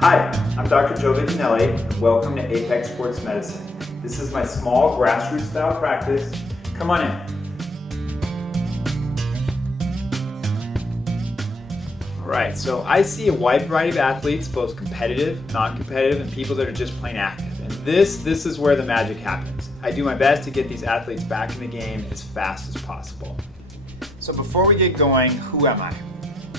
Hi, I'm Dr. Joe Viginelli, and welcome to Apex Sports Medicine. This is my small grassroots style practice. Come on in. Alright, so I see a wide variety of athletes, both competitive, non-competitive, and people that are just plain active. And this is where the magic happens. I do my best to get these athletes back in the game as fast as possible. So before we get going, who am I?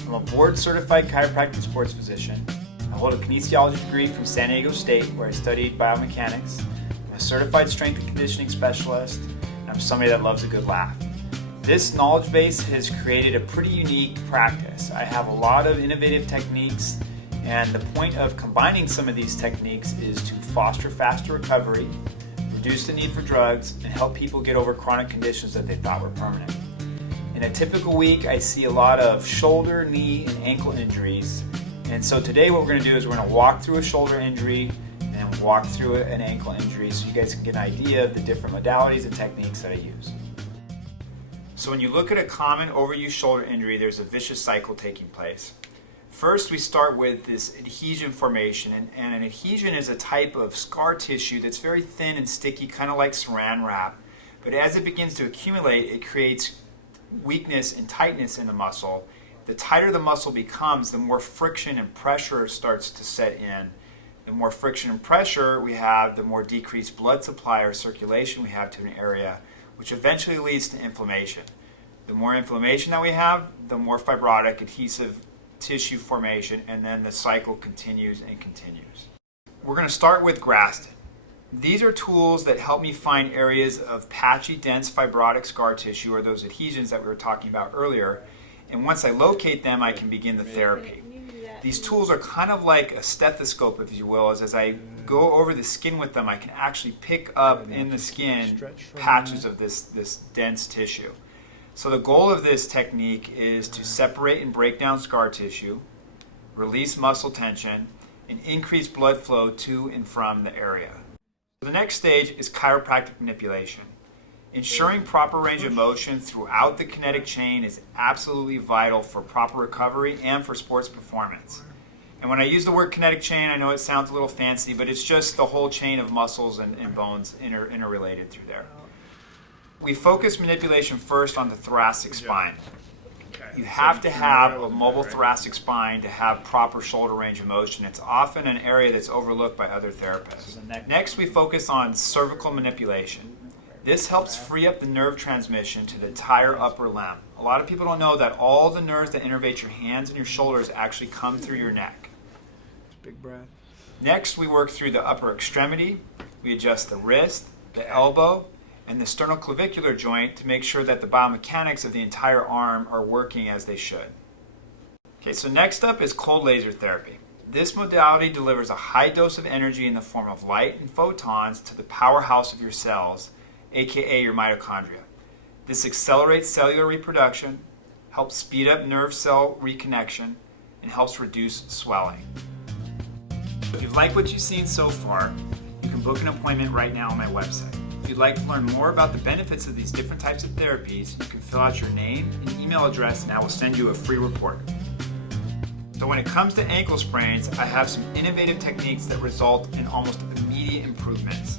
I'm a board-certified chiropractic sports physician. I hold a kinesiology degree from San Diego State, where I studied biomechanics. I'm a certified strength and conditioning specialist, and I'm somebody that loves a good laugh. This knowledge base has created a pretty unique practice. I have a lot of innovative techniques, and the point of combining some of these techniques is to foster faster recovery, reduce the need for drugs, and help people get over chronic conditions that they thought were permanent. In a typical week, I see a lot of shoulder, knee, and ankle injuries. And so today what we're going to do is we're going to walk through a shoulder injury and walk through an ankle injury so you guys can get an idea of the different modalities and techniques that I use. So when you look at a common overused shoulder injury, there's a vicious cycle taking place. First, we start with this adhesion formation, and an adhesion is a type of scar tissue that's very thin and sticky, kind of like saran wrap. But as it begins to accumulate, it creates weakness and tightness in the muscle. The tighter the muscle becomes, the more friction and pressure starts to set in. The more friction and pressure we have, the more decreased blood supply or circulation we have to an area, which eventually leads to inflammation. The more inflammation that we have, the more fibrotic, adhesive tissue formation, and then the cycle continues and continues. We're going to start with Graston. These are tools that help me find areas of patchy, dense fibrotic scar tissue, or those adhesions that we were talking about earlier. And once I locate them, I can begin the therapy. These tools are kind of like a stethoscope, if you will, as I go over the skin with them, I can actually pick up in the skin patches of this dense tissue. So the goal of this technique is to separate and break down scar tissue, release muscle tension, and increase blood flow to and from the area. The next stage is chiropractic manipulation. Ensuring proper range of motion throughout the kinetic chain is absolutely vital for proper recovery and for sports performance. And when I use the word kinetic chain, I know it sounds a little fancy, but it's just the whole chain of muscles and bones interrelated through there. We focus manipulation first on the thoracic spine. You have to have a mobile thoracic spine to have proper shoulder range of motion. It's often an area that's overlooked by other therapists. Next, we focus on cervical manipulation. This helps free up the nerve transmission to the entire upper limb. A lot of people don't know that all the nerves that innervate your hands and your shoulders actually come through your neck. Big breath. Next, we work through the upper extremity. We adjust the wrist, the elbow, and the sternoclavicular joint to make sure that the biomechanics of the entire arm are working as they should. Okay, so next up is cold laser therapy. This modality delivers a high dose of energy in the form of light and photons to the powerhouse of your cells, aka your mitochondria. This accelerates cellular reproduction, helps speed up nerve cell reconnection, and helps reduce swelling. If you like what you've seen so far, you can book an appointment right now on my website. If you'd like to learn more about the benefits of these different types of therapies, you can fill out your name and email address, and I will send you a free report. So when it comes to ankle sprains, I have some innovative techniques that result in almost immediate improvements.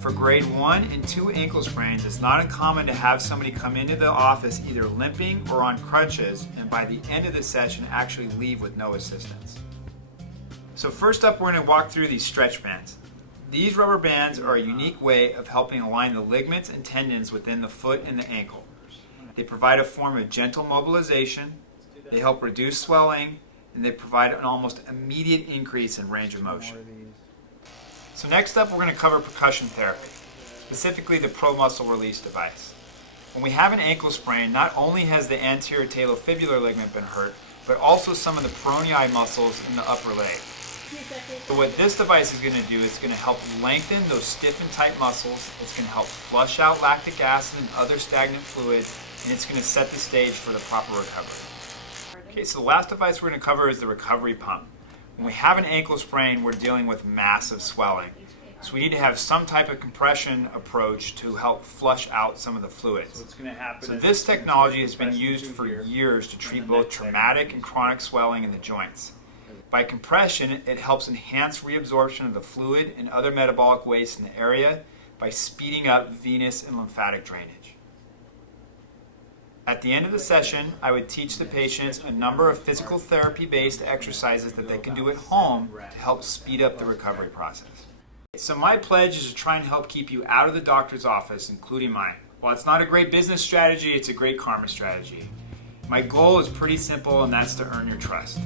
For grade 1 and 2 ankle sprains, it's not uncommon to have somebody come into the office either limping or on crutches, and by the end of the session actually leave with no assistance. So first up, we're going to walk through these stretch bands. These rubber bands are a unique way of helping align the ligaments and tendons within the foot and the ankle. They provide a form of gentle mobilization, they help reduce swelling, and they provide an almost immediate increase in range of motion. So next up, we're going to cover percussion therapy, specifically the Pro Muscle Release device. When we have an ankle sprain, not only has the anterior talofibular ligament been hurt, but also some of the peronei muscles in the upper leg. So what this device is going to do is going to help lengthen those stiff and tight muscles. It's going to help flush out lactic acid and other stagnant fluids, and it's going to set the stage for the proper recovery. Okay, so the last device we're going to cover is the recovery pump. When we have an ankle sprain, we're dealing with massive swelling. So we need to have some type of compression approach to help flush out some of the fluids. So this technology has been used for years to treat both traumatic and chronic swelling in the joints. By compression, it helps enhance reabsorption of the fluid and other metabolic waste in the area by speeding up venous and lymphatic drainage. At the end of the session, I would teach the patients a number of physical therapy-based exercises that they can do at home to help speed up the recovery process. So my pledge is to try and help keep you out of the doctor's office, including mine. While it's not a great business strategy, it's a great karma strategy. My goal is pretty simple, and that's to earn your trust.